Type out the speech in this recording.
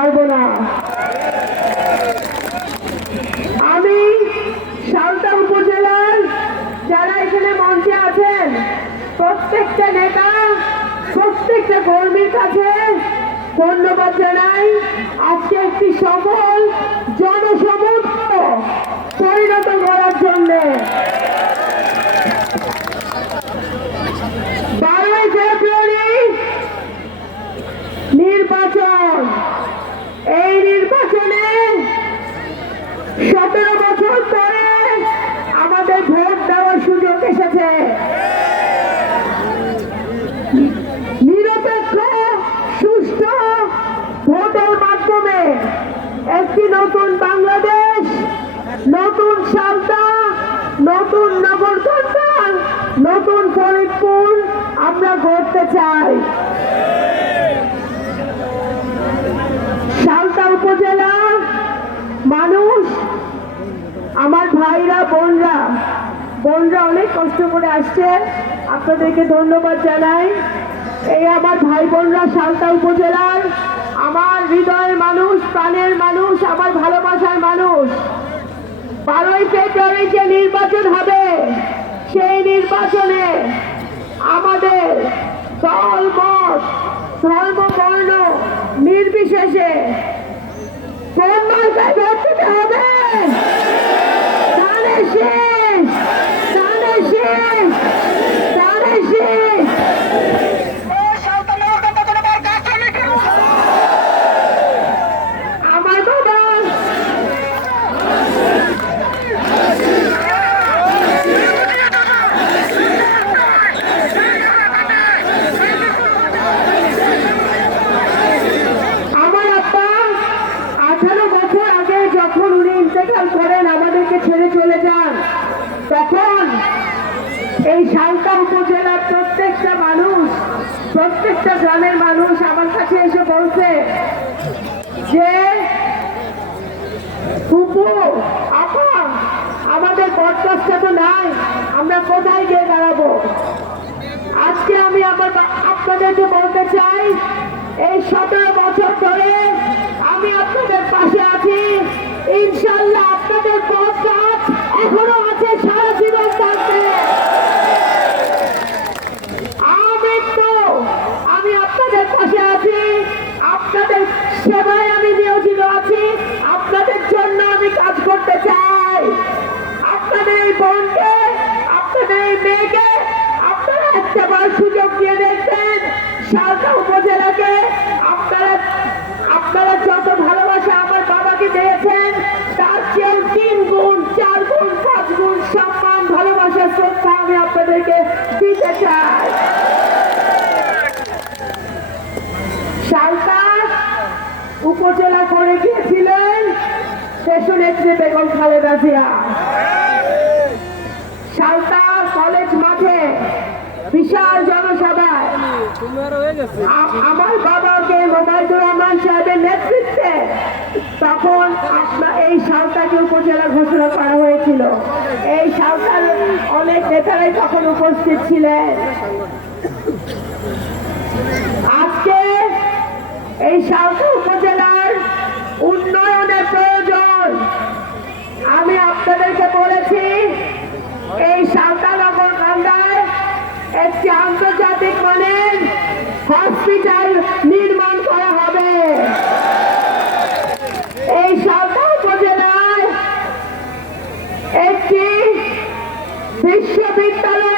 পারবো না। আমি সালতা উপজেলার যারা এখানে মঞ্চে আছেন প্রত্যেকটা নেতা, প্রত্যেকটা কর্মীর কাছে ধন্যবাদ জানাই। আজকে একটি সফল জনসমুদ্র পরিণত করার জন্য 12 ফেব্রুয়ারি নির্বাচন। এই নির্বাচনে 17 বছর পরে আমাদের ভোট দেওয়ার সুযোগ এসেছে। নিরপেক্ষ সুষ্ঠু ভোটের মাধ্যমে একটি নতুন বাংলাদেশ, নতুন সালতা, নতুন নগরকান্দা, নতুন ফরিদপুর আমরা গড়তে চাই। সালতা উপজেলা মানুষ, আমার ভাইরা বোনরা অনেক কষ্ট করে আসছে, আপনাদেরকে ধন্যবাদ জানাই। এই আমার ভাই বোনরা সালতা উপজেলার আমার হৃদয়ের মানুষ, প্রাণের মানুষ, আমার ভালোবাসার মানুষ। 12 ফেব্রুয়ারি যে নির্বাচন হবে সেই নির্বাচনে আমাদের দল মত ধর্ম বর্ণ নির্বিশেষে কোন মার্কায় ভোট দিতে হবে? ধানের শীষ, ধানের শীষ, ধানের শীষ। আমার বাবা করেন, আমাদেরকে ছেড়ে চলে যান, তখন এই সালতা উপজেলার প্রত্যেকটা মানুষ, প্রত্যেকটা গ্রামের মানুষ আমার কাছে এসে বলছে যে ফুপু আপা আমাদের বরদাস্তা তো নাই, আমরা কোথায় গিয়ে দাঁড়াবো? আজকে আমি আপনাদেরকে বলতে চাই, এই 17 বছর ধরে আমি আপনাদের পাশে আছি। ইনশাল্লাহ আপনাদের পথ এখনো আছে, সারা জীবন থাকবে। আমি আপনাদের পাশে আছি, আপনাদের সেবায় আমি নিয়োজিত আছি, আপনাদের জন্য আমি কাজ করতে চাই। আপনাদের এই বোনকে, আপনাদের এই মেয়েকে আপনারা একটাবার সুযোগ দিয়ে দেখবেন। সালতা উপজেলাকে আপনারা যত ভালোবাসা আমার বাবাকে দিয়েছেন তার চেয়ে 3 গুণ, 4 গুণ, 5 গুণ সম্মান, ভালোবাসা, শ্রদ্ধা আমি আপনাদেরকে দিতে চাই। সালতা উপজেলা করে গিয়েছিলেন দেশনেত্রী বেগম খালেদা জিয়া। সালতা কলেজ মাঠে বিশাল জনসভায় আমার বাবাকে মোবাইদুর রহমান সাহেবের নেতৃত্বে তখন এই সালতাকে উপজেলা ঘোষণা করা হয়েছিল। এই সালতার অনেক নেতারাই তখন উপস্থিত ছিলেন। আজকে এই সালতা উপজেলার উন্নয়নের প্রয়োজন। আমি আপনাদেরকে বলেছি এই সালতা নগরকান্দায় একটি আন্তর্জাতিক মানের হসপিটাল নির্মাণ করা হবে। এই সালতা উপজেলায় একটি বিশ্ববিদ্যালয়